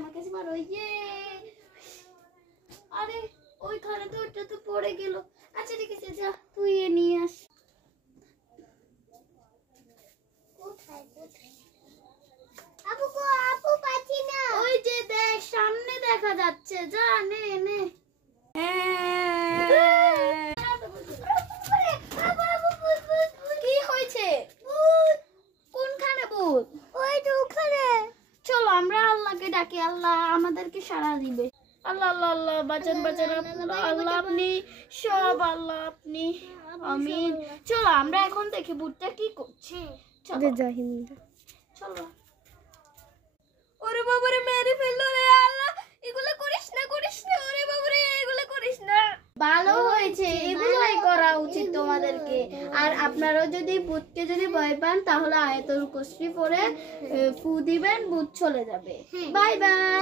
আমার কাছে মারো। ইয়ে, আরে ওইখানে তো ওটা তো পড়ে গেল। আচ্ছা ঠিক আছে, যা তুই এ নিয়ে আস। আপু কো, আপু পাচ্ছি না। ওই যে দেখ সামনে দেখা যাচ্ছে, যা নে নে। কি হয়েছে? কোনখানে ভূত? ওই তো ওখানে। চলো আমরা আল্লাহকে ডাকি, আল্লাহ আমাদেরকে সাড়া দিবে। আল্লাহ আল্লাহ আল্লাহ, বাঁচান বাঁচান আল্লাহ, আল্লাহ আপনি সব, আল্লাহ আপনি, আমিন। চলো আমরা এখন দেখি ভূতটা কি করছে। চলো চলো। ওরে বাবারে মেরে ফেললো রে আল্লাহ, এগুলো করিস না করিস না, ওরে বাবারে এগুলো করিস না। ভালো হয়েছে, এগুলোই করা উচিত তোমাদেরকে। আর আপনারাও যদি ভূতকে যদি ভয় পান তাহলে আয়াতুল কুরসি পড়ে ফু দিবেন, ভূত চলে যাবে। Bye bye.